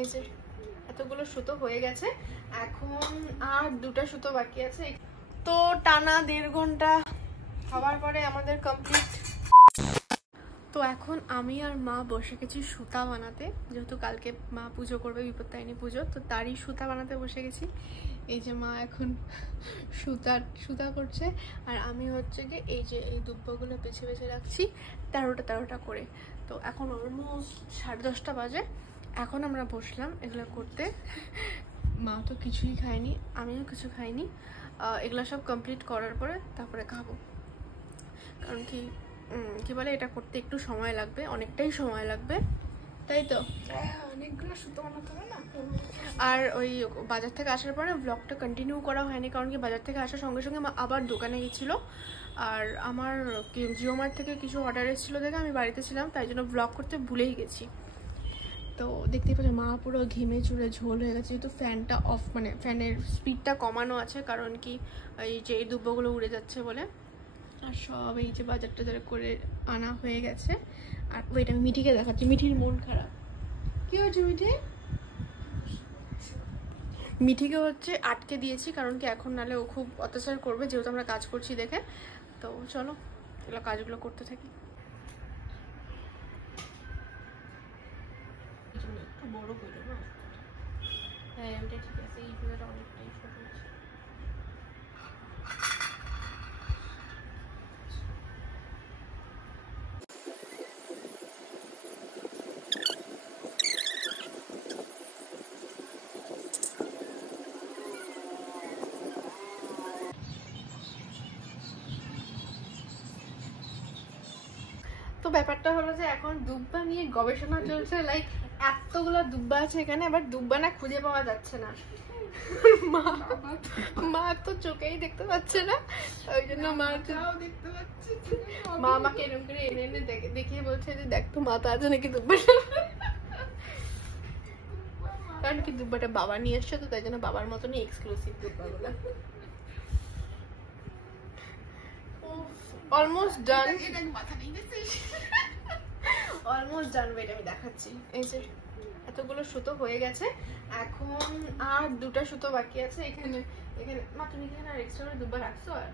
এই যে এতগুলো সুতো হয়ে গেছে, এখন আর দুটো সুতো বাকি আছে। তো টানা 1.5 ঘন্টা হওয়ার পরে আমাদের কমপ্লিট। তো এখন আমি আর মা বসে গেছি সুতা বানাতে, যেহেতু কালকে মা পুজো করবে, বিপত্তারিণী পুজো, তো তারই সুতা বানাতে বসে গেছি। এই যে মা এখন সুতা করছে, আর আমি হচ্ছে যে এই দুব্বাগুলো বেছে বেছে রাখছি 13টা করে। তো এখন অলমোস্ট 10:30 বাজে, এখন আমরা বসলাম এগুলো করতে। মা তো কিছুই খায়নি, আমিও কিছু খাইনি। এগুলো সব কমপ্লিট করার পরে তারপরে খাবো, কারণ কি বলে, এটা করতে একটু সময় লাগবে, অনেকটাই সময় লাগবে, তাই তো অনেকগুলো সুতো বানাতে হবে না। আর ওই বাজার থেকে আসার পরে ব্লগটা কন্টিনিউ করা হয়নি, কারণ কি বাজার থেকে আসার সঙ্গে সঙ্গে আবার দোকানে গেছিলো, আর আমার জিও মার্ট থেকে কিছু অর্ডার এসেছিলো দেখে আমি বাড়িতে ছিলাম, তাই জন্য ব্লগ করতে ভুলেই গেছি। তো দেখতেই পাচ্ছি মা পুরো ঘেমে চুড়ে ঝোল হয়ে গেছে, যেহেতু ফ্যানটা অফ, মানে ফ্যানের স্পিডটা কমানো আছে, কারণ কি এই যে এই দুব্বগুলো উড়ে যাচ্ছে বলে। আর সব এই যে বাজার টাজার করে আনা হয়ে গেছে। আর ওইটা আমি মিঠিকে দেখাচ্ছি, মিঠির মন খারাপ। কি হয়েছে মিঠিকে হচ্ছে আটকে দিয়েছি, কারণ কি এখন নালে ও খুব অত্যাচার করবে, যেহেতু আমরা কাজ করছি দেখে। তো চলো এগুলো কাজগুলো করতে থাকি। একটু বড় করে না, হ্যাঁ ওইটা ঠিক আছে, এই ভিডিওটা অনেকটাই ছোট আছে। তো ব্যাপারটা হলো যে এখন দুব্বা নিয়ে গবেষণা চলছে, লাইক এতগুলো দুব্বা আছে এখানে, আবার দুব্বা না খুঁজে পাওয়া যাচ্ছে না। মা তো চোখেই দেখতে পাচ্ছে না, ওই জন্য মা আমাকে এরকম করে এনে এনে দেখিয়ে বলছে যে দেখ তো মাথা আছে নাকি দুব্বাটা, কারণ কি দুব্বাটা বাবা নিয়ে এসছে, তো তাই জন্য বাবার মতনই এক্সক্লুসিভ দুব্বাগুলো। Almost done, almost done. Wait আমি দেখাচ্ছি। এই যে এতগুলো সুতো হয়ে গেছে, এখন আর দুটো সুতো বাকি আছে। এখানে মা তুমি এখানে আর এক্সট্রা করে দুব্বা রাখছো? আর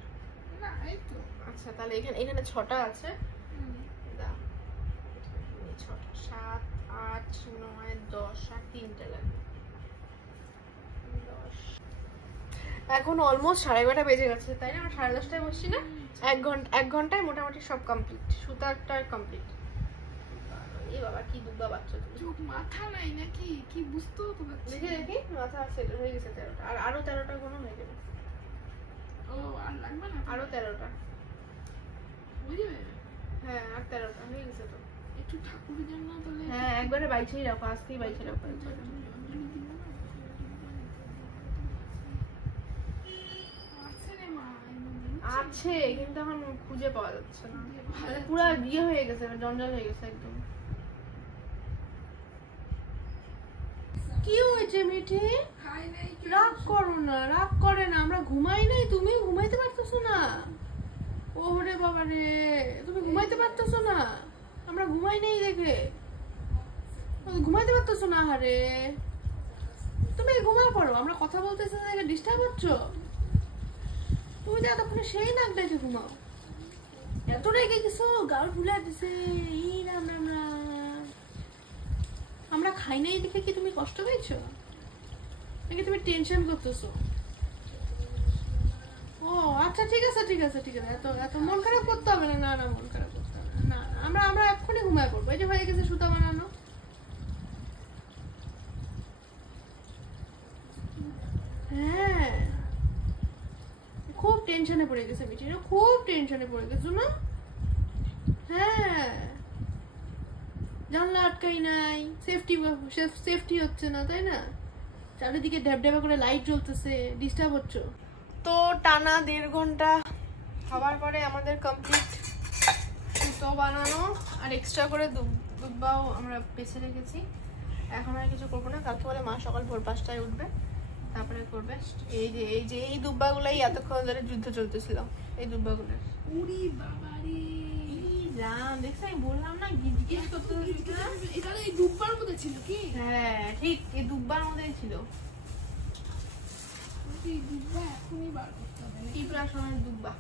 না, এই তো। আচ্ছা, তাহলে এখানে 6টা আছে। 6, 7, 8, 9, 10 আর 3টে লাগবে। 10। এখন অলমোস্ট 11:30 বেজে গেছে, তাই না? আমরা 10:30টায় বসছি না? 1 ঘন্টায় মোটামুটি সব কমপ্লিট, সুতাটা কমপ্লিট। এই বাবা কি দুব্বা বাচ্চা, চোখ মাথা নাই নাকি কি বুঝতেও তো পারছি। দেখি মাথা আছে, হয়ে গেছে 13টা, আর আরো 13টা কোনো হয়ে যাবে। ও আর লাগবে না, আরো 13টা হয়ে যাবে। হ্যাঁ আর 13টা হয়ে গেছে। তো একটু ঠাকুরের জন্য তাহলে হ্যাঁ একবারে বাইছেই রাখো, আজকেই বাইছে রাখো। আছে কিন্তু এখন খুঁজে পাওয়া যাচ্ছে না, পুরো ইয়ে হয়ে গেছে, জঞ্জাল হয়ে গেছে একদম। কি হয়েছে মিঠি? রাগ করো না, রাগ করে না, আমরা ঘুমাই নাই, তুমি ঘুমাইতে পারতেছো না? ওরে বাবা রে, তুমি ঘুমাইতে পারতেছো না? আমরা ঘুমাই নাই দেখে ঘুমাইতে পারতেছো না? আরে তুমি ঘুমায় পড়ো, আমরা কথা বলতেছি দেখে ডিস্টার্ব হচ্ছো। তুমি তো এতক্ষণে সেই নাক ডেকে ঘুমাও, এত রেগে গেছো, গাল ফুলা দিছে। আমরা খাই নাই দেখে কি তুমি কষ্ট পেয়েছো নাকি তুমি টেনশন করতেছো? ও আচ্ছা ঠিক আছে ঠিক আছে ঠিক আছে, এত মন খারাপ করতে হবে না। না মন খারাপ করতে হবে না, আমরা এক্ষুনি ঘুমায় পড়বো। এই যে হয়ে গেছে সুতা বানানো। হ্যাঁ খুব টেনশনে পড়ে গেছে মিঠি, খুব টেনশনে পড়ে গেছো না? হ্যাঁ জানলা আটকাই নাই, সেফটি হচ্ছে না, তাই না? চারিদিকে ঢ্যাবঢ্যাবা করে লাইট জ্বলতেছে, ডিস্টার্ব হচ্ছে। তো টানা 1.5 ঘন্টা হওয়ার পরে আমাদের কমপ্লিট সুতো বানানো, আর এক্সট্রা করে দুব্বাও আমরা বেছে রেখেছি। এখন আর কিছু করবো না, কালকে বলে মা সকাল ভোর 5টায় উঠবে, তারপরে করবে। এই দুব্বাগুলাই এতক্ষণ ধরে যুদ্ধ চলতেছিল, এই দুব্বাগুলোর। উড়ি বাবা রে, জান দেখছ আমি বললাম না গিজগিজ করতে এটা এই দুব্বার মধ্যে ছিল কি? হ্যাঁ ঠিক এই দুব্বার মধ্যেই ছিল। এই দুব্বা এখনই বার করতে হবে। কি প্লাস দুব্বা